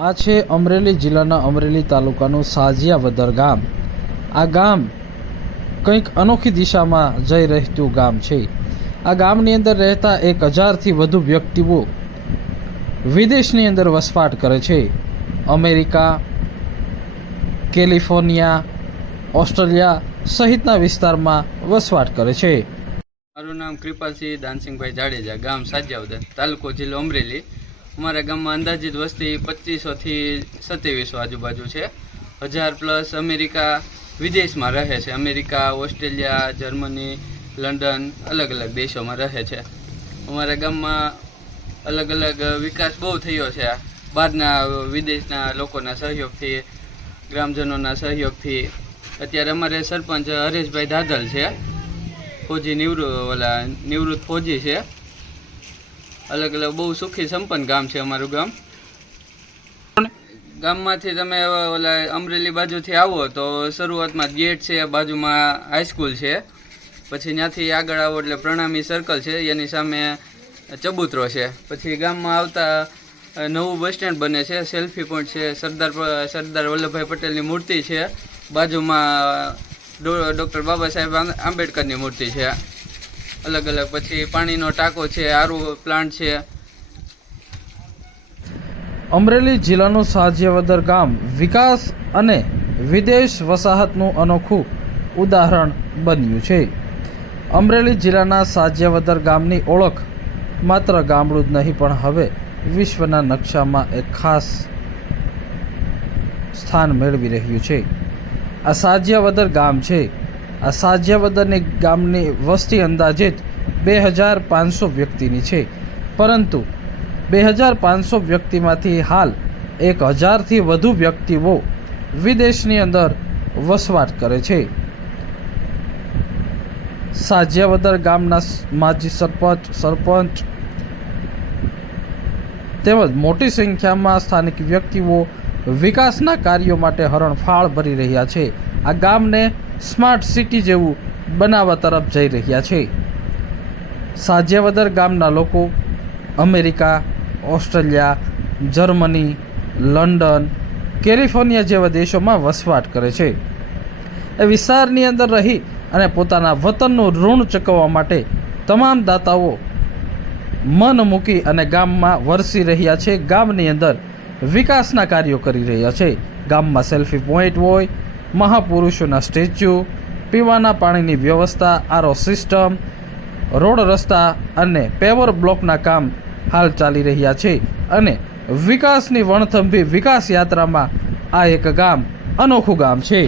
આ છે અમરેલી જિલ્લાના અમરેલી તાલુકાનું સાજિયાવદર ગામ। આ ગામ કંઈક અનોખી દિશામાં જઈ રહેતું ગામ છે। આ ગામની અંદર રહેતા 1000થી વધુ વ્યક્તિઓ વિદેશની અંદર વસવાટ કરે છે। અમેરિકા, કેલિફોર્નિયા, ઓસ્ટ્રેલિયા સહિતના વિસ્તારમાં વસવાટ કરે છે। મારું નામ કૃપાલસિંહ દાનસિંહભાઈ જાડેજા, ગામ સાજિયાવદર, તાલુકો જિલ્લો અમરેલી। અમારા ગામમાં અંદાજિત વસ્તી 2500 થી 2700 આજુબાજુ છે। 1000+ અમેરિકા વિદેશમાં રહે છે। અમેરિકા, ઓસ્ટ્રેલિયા, જર્મની, લંડન અલગ અલગ દેશોમાં રહે છે। અમારા ગામમાં અલગ અલગ વિકાસ બહુ થયો છે। બહારના વિદેશના લોકોના સહયોગથી, ગ્રામજનોના સહયોગથી। અત્યારે અમારે સરપંચ હરેશભાઈ ધાધલ છે, ફૌજી નિવૃત્ત ફૌજી છે। અલગ અલગ બહુ સુખી સંપન્ન ગામ છે અમારું ગામ। ગામમાંથી તમે અમરેલી બાજુથી આવો તો શરૂઆતમાં ગેટ છે, બાજુમાં હાઈસ્કૂલ છે, પછી ત્યાંથી આગળ આવો એટલે પ્રણામી સર્કલ છે, એની સામે ચબૂતરો છે। પછી ગામમાં આવતા નવું બસ સ્ટેન્ડ બને છે, સેલ્ફી પોઈન્ટ છે, સરદાર વલ્લભભાઈ પટેલની મૂર્તિ છે, બાજુમાં ડૉક્ટર બાબા સાહેબ આંબેડકરની મૂર્તિ છે। અલગ અલગ પછી પાણીનો ટાંકો છે, આરો પ્લાન્ટ છે। અમરેલી જિલ્લાનું સાજિયાવદર ગામ વિકાસ અને વિદેશ વસાહતનું અનોખું ઉદાહરણ બન્યું છે। અમરેલી જિલ્લાના સાજિયાવદર ગામની ઓળખ માત્ર ગામડું જ નહીં પણ હવે વિશ્વના નકશામાં એક ખાસ સ્થાન મેળવી રહ્યું છે। આ સાજિયાવદર ગામ છે। આ સાજિયાવદરની ગામની વસ્તી અંદાજિત 2500 વ્યક્તિની છે, પરંતુ 2500 વ્યક્તિમાંથી હાલ 1000થી વધુ વ્યક્તિઓ વિદેશની અંદર વસવાટ કરે છે। સાજિયાવદર ગામના માજી સરપંચ તેમજ મોટી સંખ્યામાં સ્થાનિક વ્યક્તિઓ વિકાસના કાર્યો માટે હરણફાળ ભરી રહ્યા છે। આ ગામને સ્માર્ટ સિટી જેવું બનાવવા તરફ જઈ રહ્યા છે। સાજિયાવદર ગામના લોકો America, Australia, Germany, London, California જેવા દેશોમાં વસવાટ કરે છે। એ વિસ્તારની અંદર રહી અને પોતાના વતનનું ઋણ ચૂકવવા માટે તમામ દાતાઓ મન મૂકી અને ગામમાં વરસી રહ્યા છે। ગામની અંદર વિકાસના કાર્યો કરી રહ્યા છે। ગામમાં સેલ્ફી પોઈન્ટ હોય, મહાપુરુષોના સ્ટેચ્યુ, પીવાના પાણીની વ્યવસ્થા, આરો સિસ્ટમ, રોડ રસ્તા અને પેવર બ્લોકના કામ હાલ ચાલી રહ્યા છે અને વિકાસની વણથંભી વિકાસ યાત્રામાં આ એક ગામ અનોખું ગામ છે।